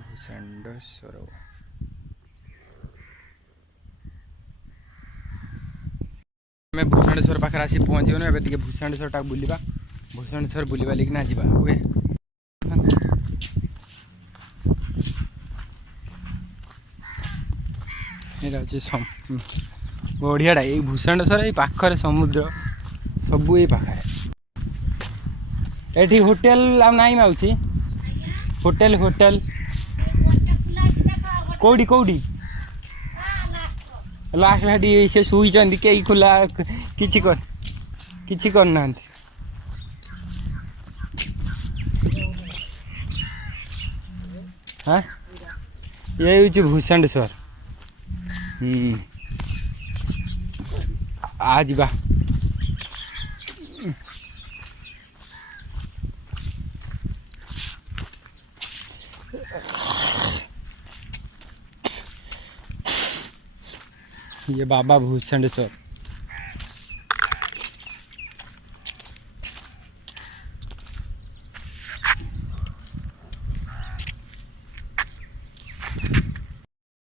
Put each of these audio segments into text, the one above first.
भूषंडेश्वर आम भूषंडेश्वर पाखे आसी पहुँचगलु ए भूषंडेश्वर टाक बुलवा भूषंडेश्वर बुलवा लेकिन जा ओके बढ़ियाटा ये भूषंडेश्वर ये पाखरे समुद्र सबू ये पाखे एठी होटेल आ नाई माउसी होटेल होटेल कौड़ी कौड़ी लास्ट हाटी से शुई कई खुला किछि करना हाँ ये हूँ भूषंडेश्वर आ जा ये बाबा भूषंडेश्वर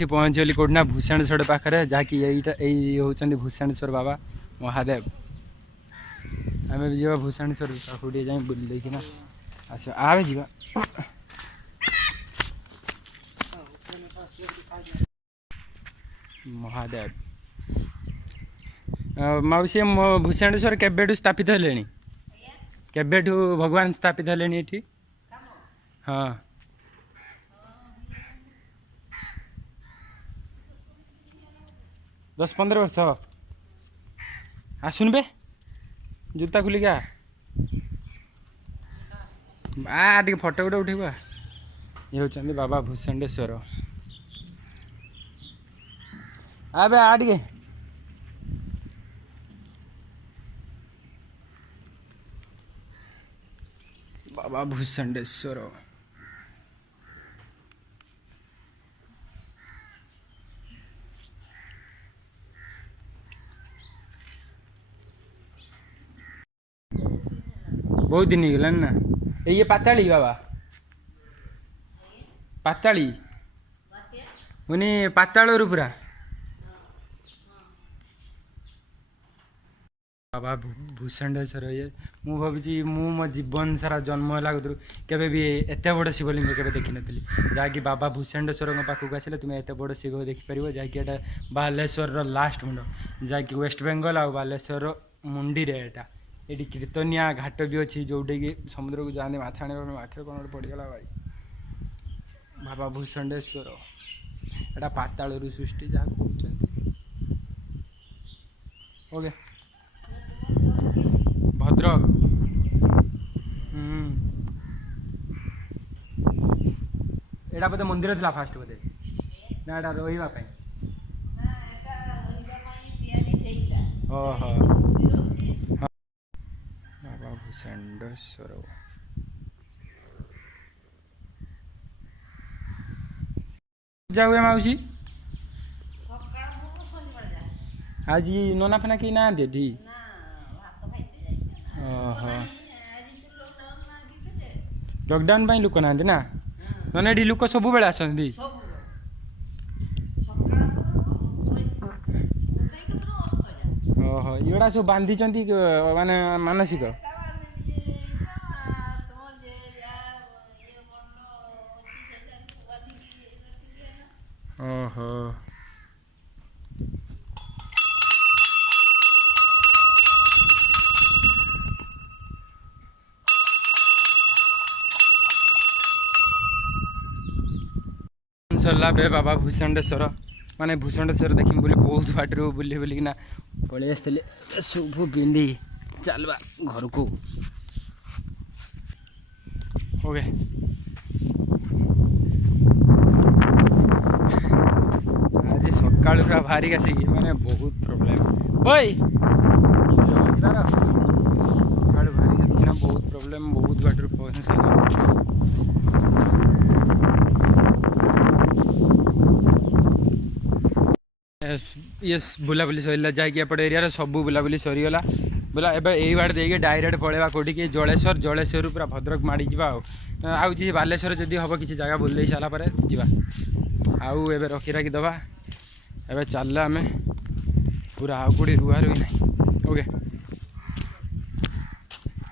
पहुँचली कौटना भूषंडेश्वर पाखे जहाँकि यही होती भूषंडेश्वर बाबा महादेव आम भी जा भूषंडेश्वर पाखु टे जाए बुल देखना आस आवे जा महादेव मौसी भूषंडेश्वर केबेठु स्थापित हेले केबेठु भगवान स्थापित हेले ये हाँ 10-15 वर्ष आसुन बे जूता खुलिक आ फोटो गोटे उठेबा ये होचंदी बाबा भूषंडेश्वर आबे आ टिके बाबा भूषंडेश्वर बहुत दिन गला ना ये पाताली बाबा पाताली मुनि पाताल पूरा बाबा भूषंडेश्वर ये मु भावी मो जीवन सारा जन्म है केवे भी एत बड़ शिवलिंग के देखी नी जहाँकि बाबा भूषंडेश्वर पाखक आसे तुम एत बड़ शिव देखिपर जहाँकि बालेश्वर लास्ट मुंड जहाँकि वेस्ट बेंगल आ बालेश्वर मुंडी रे ये कीर्तनिया घाट भी अच्छी जोटे कि समुद्र को जाते माछ आने आखिर कौन गोटे पड़गला भाई बाबा भूषंडेश्वर एटा पाताल सृष्टि जहाँ कहते ओके भद्रक एटा बोधे मंदिर था फास्ट बोधे ना एटा रही ओहो बाबा भूषंडेश्वर पूजा हुए मौसी आज नना फना कहीं ना दी लॉकडाउन पर लोक ना ना नना ये लोक सब बेले आसती ओहो ये सब बांधी माने मानसिक ओहो सरला बे बाबा भूषंडेश्वर माने भूषंडेश्वर देखी बोली बहुत बाटर बुले बुलिकिना पलि आसते शुभ पिंधि चलवा घर को ओके आज सका बाहरिक आसिक माने बहुत प्रोब्लेम ओई सका बाहरिक आसिना बहुत प्रोब्लेम बहुत बाटर पहुँच ये बुलाबुली सरला जहाँकि एपट एरिया सब बुलाबुली सरीगला बोला एबे यही बाटे देके डायरेक्ट पड़ेगा कौटी कि जलेश्वर जलेश्वर पूरा भद्रक माड़ी जावा आउ जी बालेश्वर जदि हम किसी जगह बुले सारा पर जा आउ एबे रखी राखी दबा एबे चलला आमे पूरा आउ कोड़ी रुआ रुई नहीं ओके।